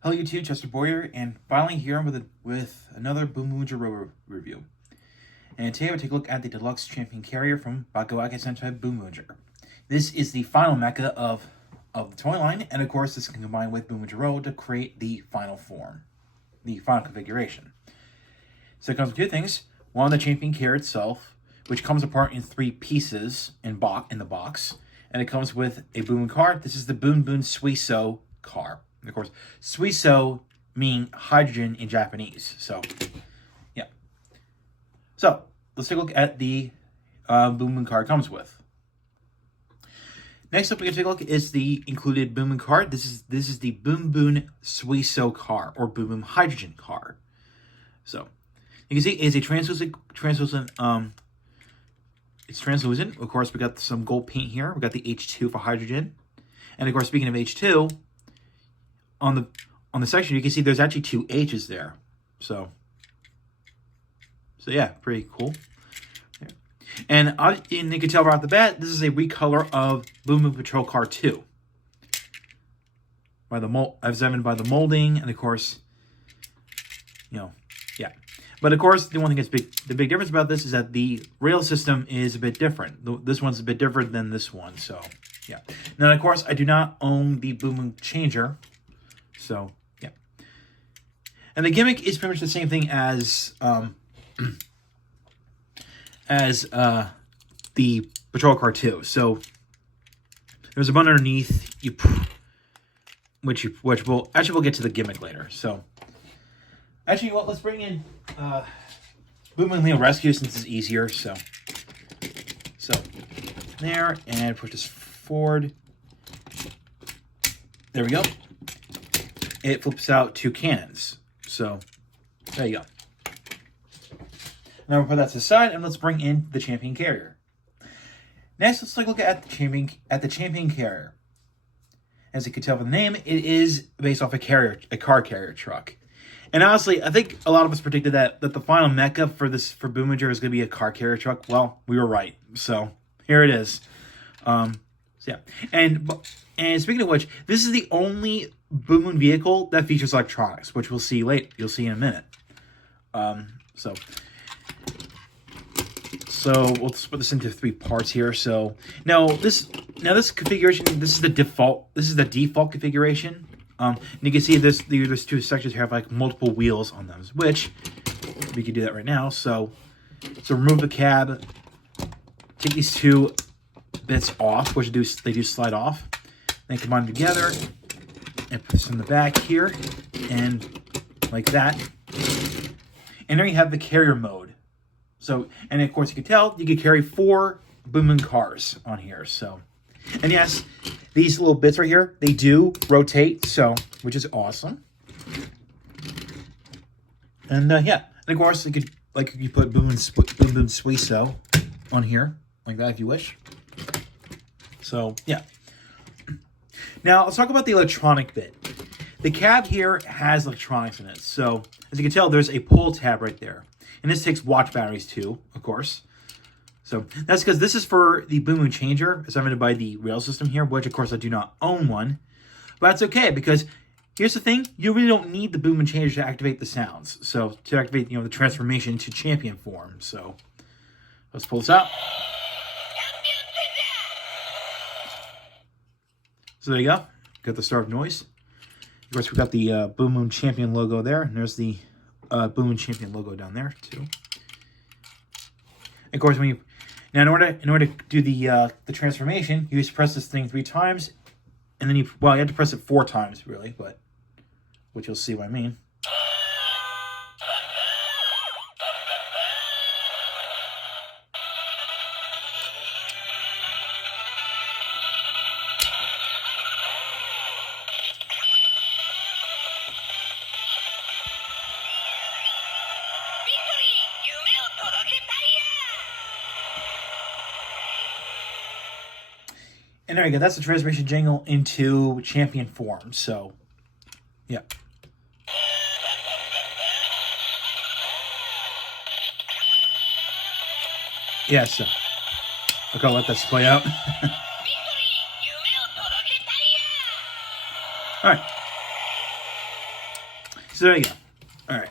Hello YouTube, Chester Boyer, and finally here with another Boonboomger review. And today we'll take a look at the Deluxe Champion Carrier from Bakuage Sentai Boonboomger. This is the final mecha of the toy line, and of course this can combine with Boonboomger to create the final form, the final configuration. So it comes with two things. One, the Champion Carrier itself, which comes apart in three pieces in the box, and it comes with a Boom card. This is the Boon Suiso card. And of course, Suiso meaning hydrogen in Japanese. So, yeah. So, let's take a look at the Boom card it comes with. Next up, we're going to take a look is the included Boom card. This is the Boon Suiso card, or Boom Hydrogen card. So, you can see it's a translucent, it's translucent. Of course, we got some gold paint here. We got the H2 for hydrogen. And of course, speaking of H2, on the section, you can see there's actually two H's there. So yeah, pretty cool. Yeah. And you can tell right off the bat, this is a recolor of Boom Patrol Car 2. By the as evident by the molding, and of course, yeah. But of course, the one thing that's the big difference about this is that the rail system is a bit different. This one's a bit different than this one. So yeah. Now, of course, I do not own the Boom Changer. So, yeah. And the gimmick is pretty much the same thing as the Patrol Car 2. So, there's a button underneath, which we'll get to the gimmick later. So, actually, well, let's bring in Boom and Leo Rescue since it's easier. So, there, and push this forward. There we go. It flips out two cannons. So, there you go. Now we'll put that to the side, and let's bring in the Champion Carrier. Next, let's take a look at the Champion Carrier. As you can tell from the name, it is based off a car carrier truck. And honestly, I think a lot of us predicted that the final mecha for Boonboomger is going to be a car carrier truck. Well, we were right. So, here it is. So yeah. And speaking of which, this is the only Boom vehicle that features electronics, which we'll see later. You'll see in a minute. So we'll split this into three parts here. So now this configuration, this is the default configuration. And you can see there's two sections here have like multiple wheels on them, which we can do that right now. So remove the cab, take these two bits off, which they do slide off, then combine them together. And put this in the back here, and like that. And there you have the carrier mode. So, and of course you can tell, you can carry 4 Boom cars on here. So, and yes, these little bits right here, they do rotate, so, which is awesome. And yeah, and of course you could put Boom Suiso on here, like that if you wish. So, yeah. Now, let's talk about the electronic bit. The cab here has electronics in it. So, as you can tell, there's a pull tab right there. And this takes watch batteries too, of course. So, that's because this is for the Boom Changer, as evidenced by the rail system here, which, of course, I do not own one. But that's okay, because here's the thing. You really don't need the Boom Changer to activate the sounds. So, to activate, the transformation to champion form. So, let's pull this out. So there you go. Got the start of noise. Of course, we got the Boom Champion logo there, and there's the Boom Champion logo down there too. And of course, in order to do the transformation, you just press this thing 3 times, and then you have to press it 4 times really, but which you'll see what I mean. And there you go. That's the transformation jingle into champion form. So, yeah. Yeah, so okay, I'll let this play out. All right. So there you go. All right.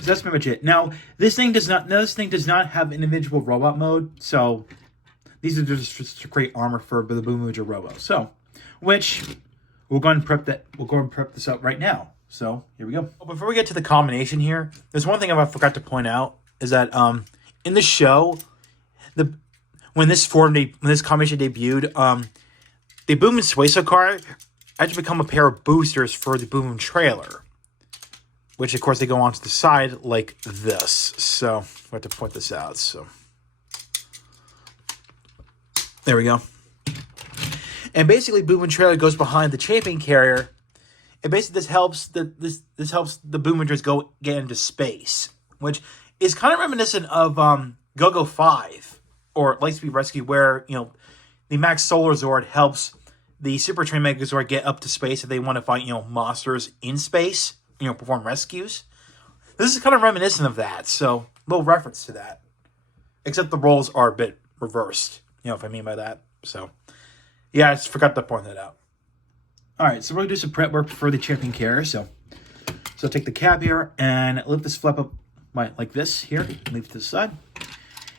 So that's pretty much it. Now this thing does not. Now this thing does not have individual robot mode. So these are just to create armor for the Boonboomger Robo. So, which we'll go and prep that. We'll go and prep this up right now. So here we go. Before we get to the combination here, there's one thing I forgot to point out is that in the show, when this combination debuted, the Boom and Suiso card actually become a pair of boosters for the Boom trailer, which of course they go onto the side like this. So I have to point this out. So there we go. And basically, Boom trailer goes behind the champion carrier. And basically, this helps this helps the Boomboomgers get into space, which is kind of reminiscent of Go-Go 5 or Lightspeed Rescue, where the Max Solar Zord helps the Super Train Megazord get up to space if they want to fight monsters in space, perform rescues. This is kind of reminiscent of that, so a little reference to that, except the roles are a bit reversed. If I mean by that. So yeah, I just forgot to point that out. All right, so we're gonna do some prep work for the champion carrier. So take the cap here and lift this flap up like this here, leave it to the side,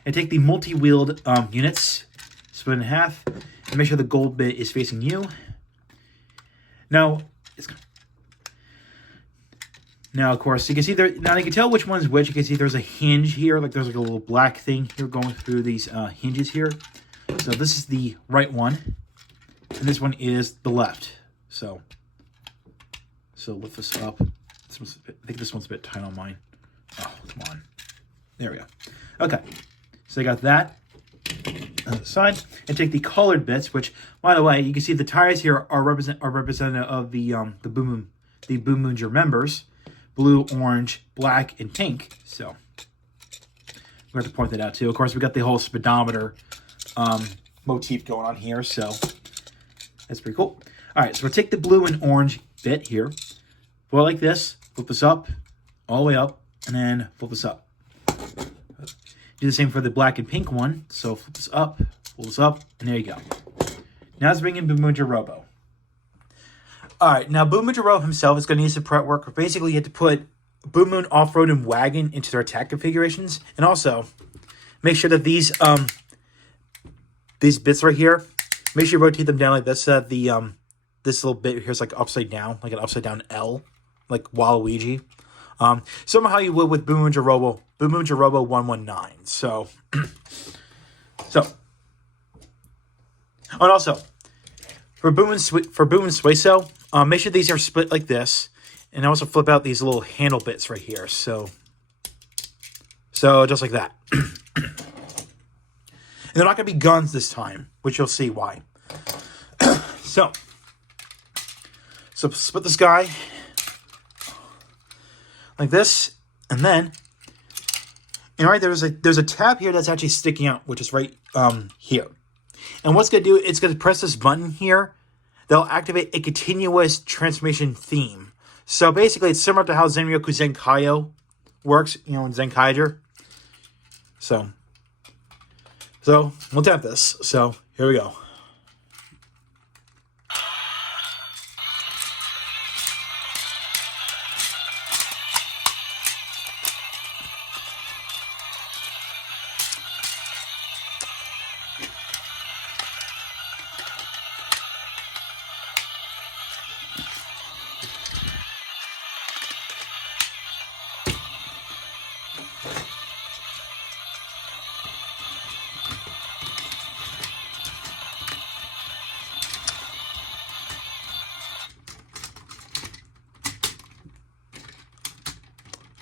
and take the multi-wheeled units, split it in half, and make sure the gold bit is facing you. Now, of course, you can see there. Now you can tell which one's which. You can see there's a hinge here, like there's like a little black thing here going through these hinges here. So this is the right one, and this one is the left. So lift this up. I think this one's a bit tight on mine. Oh, come on. There we go. Okay. So I got that on the side. And take the colored bits, which, by the way, you can see the tires here are representative of the Boonboomger members. Blue, orange, black, and pink. So we have to point that out too. Of course, we got the whole speedometer motif going on here, so that's pretty cool. All right, so we'll take the blue and orange bit here, pull it like this, flip this up, all the way up, and then flip this up. Do the same for the black and pink one. So flip this up, pull this up, and there you go. Now let's bring in Boonboomger Robo. All right, now Boonboomger Robo himself is going to need some prep work. Basically, you have to put Boom Moon, Off-Road, and Wagon into their attack configurations, and also make sure that these bits right here, make sure you rotate them down like this, so that the this little bit here is like upside down, like an upside down L, like Waluigi. Somehow you would with Boonboomger Robo 119. So, and also for Boom and Suiso, make sure these are split like this, and also flip out these little handle bits right here. So just like that. And they're not going to be guns this time, which you'll see why. So split this guy like this, and then, right there's a tab here that's actually sticking out, which is right here. And what's gonna do? It's gonna press this button here. That'll activate a continuous transformation theme. So basically, it's similar to how Zenryoku Zenkaio works, in Zenkaiger. So we'll tap this. So here we go.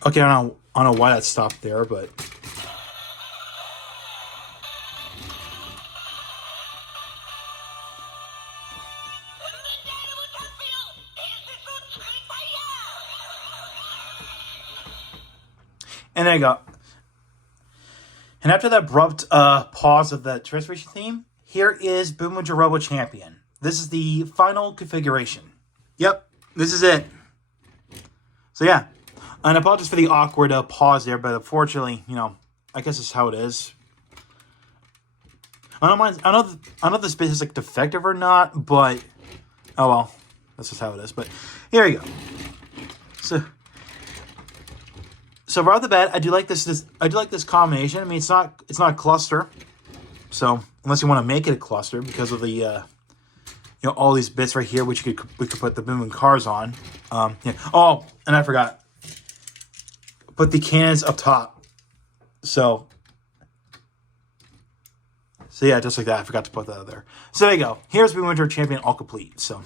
Okay, I don't know why that stopped there, but... And there you go. And after that abrupt pause of the transformation theme, here is Boonboomger Robo Champion. This is the final configuration. Yep, this is it. So yeah. And I apologize for the awkward pause there, but unfortunately, I guess it's how it is. I don't mind. I don't know if this bit is like defective or not, but oh well. That's just how it is. But here you go. So right off the bat, I do like this. I do like this combination. I mean, it's not a cluster. So unless you want to make it a cluster because of the all these bits right here, which we could put the Boom Boom cars on. Yeah. Oh, and I forgot. Put the cannons up top. So yeah, just like that. I forgot to put that up there. So there you go. Here's Boonboomger Champion all complete. So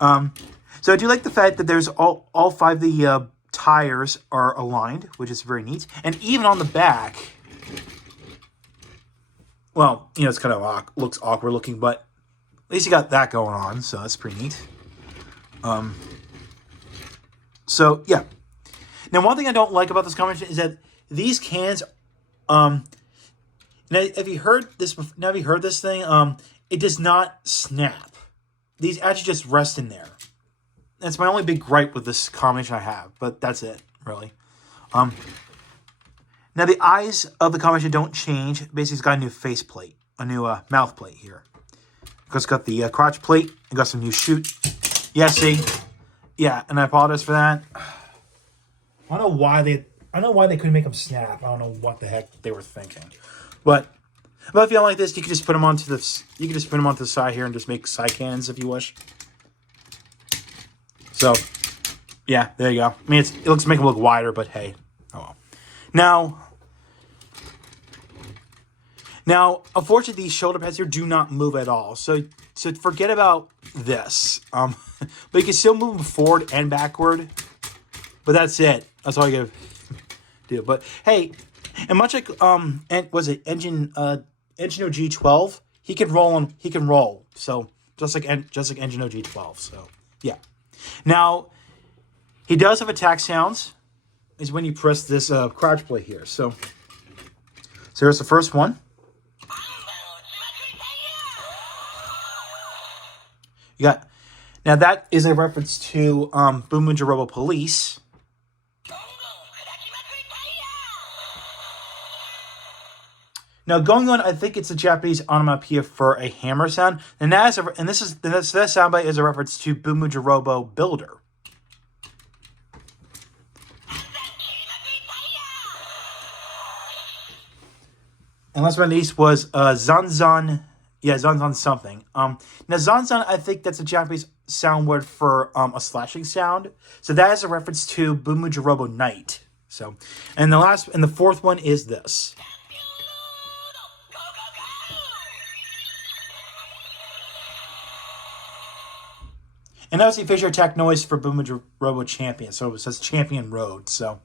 so I do like the fact that there's all 5 of the tires are aligned, which is very neat. And even on the back, well, it's kind of looks awkward looking, but at least you got that going on, so that's pretty neat. So yeah. Now, one thing I don't like about this combination is that these cans, now have you heard this thing? It does not snap. These actually just rest in there. That's my only big gripe with this combination I have, but that's it, really. Now, the eyes of the combination don't change. Basically, it's got a new face plate, a new mouth plate here. It's got the crotch plate. It got some new chute. Yeah, see? Yeah, and I apologize for that. I don't know why they couldn't make them snap. I don't know what the heck they were thinking. But if you don't like this, you can just put them onto the side here and just make side cannons if you wish. So, yeah, there you go. I mean, it looks make them look wider, but hey, oh well. Now, unfortunately, these shoulder pads here do not move at all. So forget about this. But you can still move them forward and backward. But that's it. That's all you gotta do. But hey, and much like was it Engine G12? He can roll. So just like Engine G12. So yeah. Now he does have attack sounds. Is when you press this crotch plate here. So here's the first one. You got now that is a reference to Boonboomger Robo Police. Now, going on, I think it's a Japanese onomatopoeia for a hammer sound, and that soundbite is a reference to Boonboomger Robo Builder. And last but not least was Zanzan. Yeah, Zanzan something. Now, Zanzan, I think that's a Japanese sound word for a slashing sound. So that is a reference to Boonboomger Robo Knight. So, and the fourth one is this. And that was the official attack noise for Boonboomger Robo Champion. So it says Champion Road. So,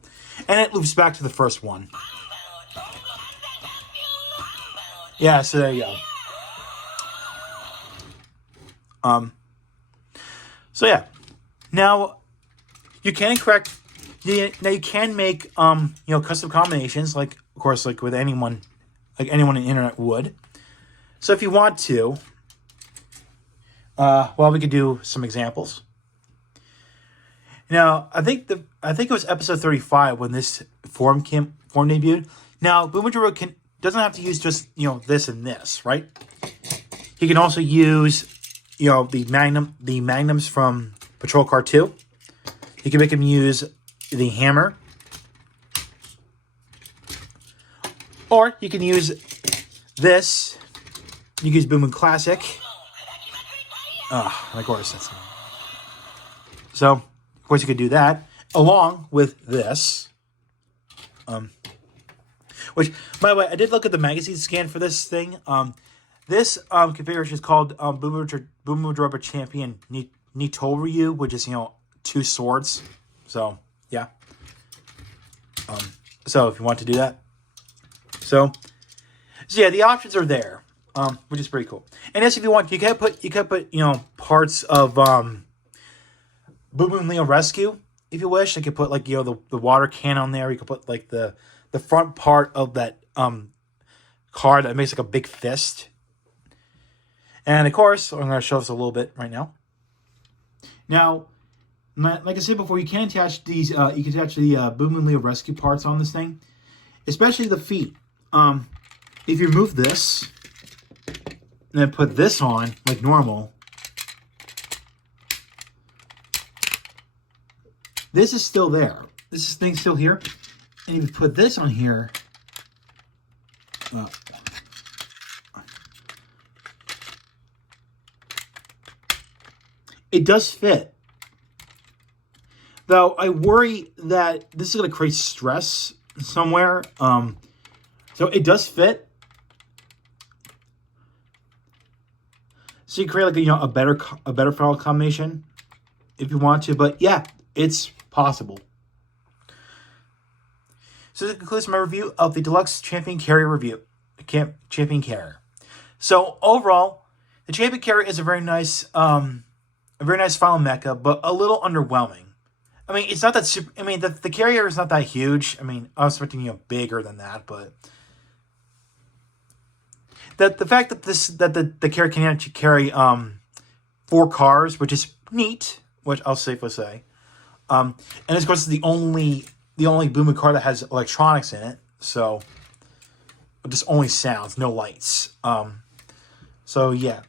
and it loops back to the first one. Yeah, so there you go. So yeah. Now you can make custom combinations, like of course like with anyone on the internet would. So if you want to, we could do some examples. Now, I think it was episode 35 when this form debuted. Now, Boonboomger doesn't have to use just this and this, right? He can also use the magnums from Patrol Car 2. He can make him use the hammer, or you can use this. You can use Boom Boom Classic. Of course, so of course you could do that along with this. Which, by the way, I did look at the magazine scan for this thing. This configuration is called Boonboomger Robo Champion Nitoryu, which is 2 swords. So yeah. So if you want to do that, so yeah, the options are there. Which is pretty cool. And yes, if you want, you can put parts of Boom Boom Leo Rescue if you wish. You could put the water can on there. You could put the front part of that car that makes a big fist. And of course, I'm going to show this a little bit right now. Now, like I said before, you can attach these. You can attach the Boom Boom Leo Rescue parts on this thing, especially the feet. If you remove this and then put this on like normal, This is still there. This thing's still here. And if you put this on here, it does fit. Though I worry that this is going to create stress somewhere. So it does fit. So you create like a better file combination if you want to. But yeah, it's possible. So this concludes my review of the Deluxe Champion Carrier review. Champion Carrier. So overall, the Champion Carrier is a very nice final mecha, but a little underwhelming. I mean, it's not that super. I mean, the carrier is not that huge. I mean, I was expecting bigger than that, but the fact that the carrier can actually carry 4 cars, which is neat, which I'll safely say. And of course, it's the only Boomboomger car that has electronics in it, so just only sounds, no lights. So yeah.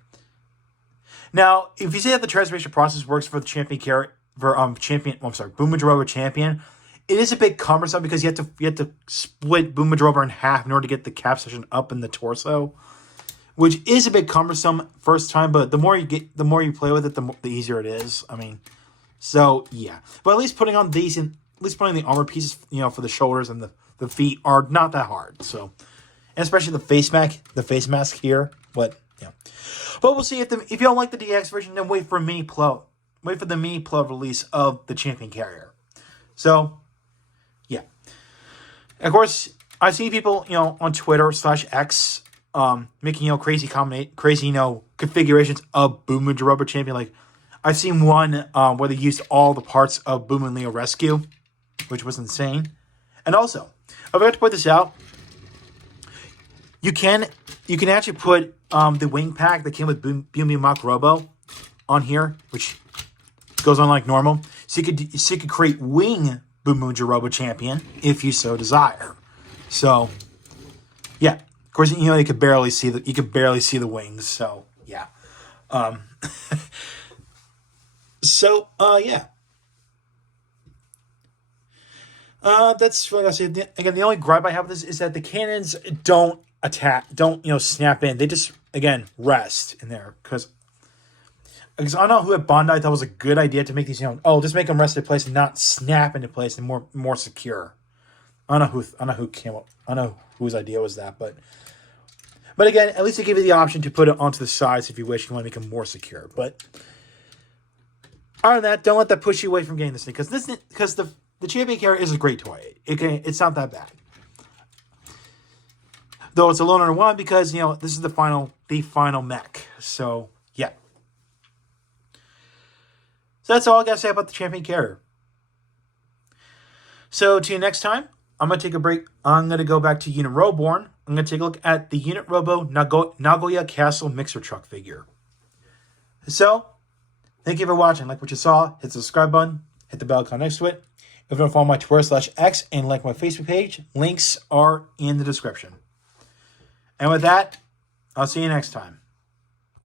Now, if you say that the transformation process works for the Champion carrier. Boonboomger Champion, it is a bit cumbersome because you have to split Boonboomger in half in order to get the cap section up in the torso, which is a bit cumbersome first time. But the more you play with it, the easier it is. I mean, so yeah. But at least putting on these and at least putting the armor pieces, for the shoulders and the feet are not that hard. So, and especially the face mask here. But yeah, but we'll see if you don't like the DX version, then wait for the mini Plo release of the Champion Carrier. So, yeah. And of course, I've seen people, on Twitter /X, making, crazy configurations of Boonboomger Champion. Like, I've seen one where they used all the parts of Boom and Leo Rescue, which was insane. And also, I forgot to point this out. You can actually put the wing pack that came with Boom Robo on here, which goes on like normal. So you could create wing Boonboomger Robo Champion if you so desire. So yeah, of course you could barely see the wings. So yeah. So yeah. That's what I say. Again, the only gripe I have with this is that the cannons don't snap in. They just rest in there because I don't know who at Bandai thought it was a good idea to make these, just make them rest in place and not snap into place and more secure. I don't know whose idea was that, but again, at least they give you the option to put it onto the sides if you wish you want to make them more secure. But other than that, don't let that push you away from getting this thing because the Champion Carrier is a great toy. It's not that bad. Though it's a little under one because this is the final mech. So yeah. So that's all I got to say about the Champion Carrier. So till next time, I'm going to take a break. I'm going to go back to Unit Roborn. I'm going to take a look at the Unit Robo Nagoya Castle Mixer Truck figure. So, thank you for watching. Like what you saw, hit the subscribe button, hit the bell icon next to it. If you want to follow my Twitter /X and like my Facebook page, links are in the description. And with that, I'll see you next time.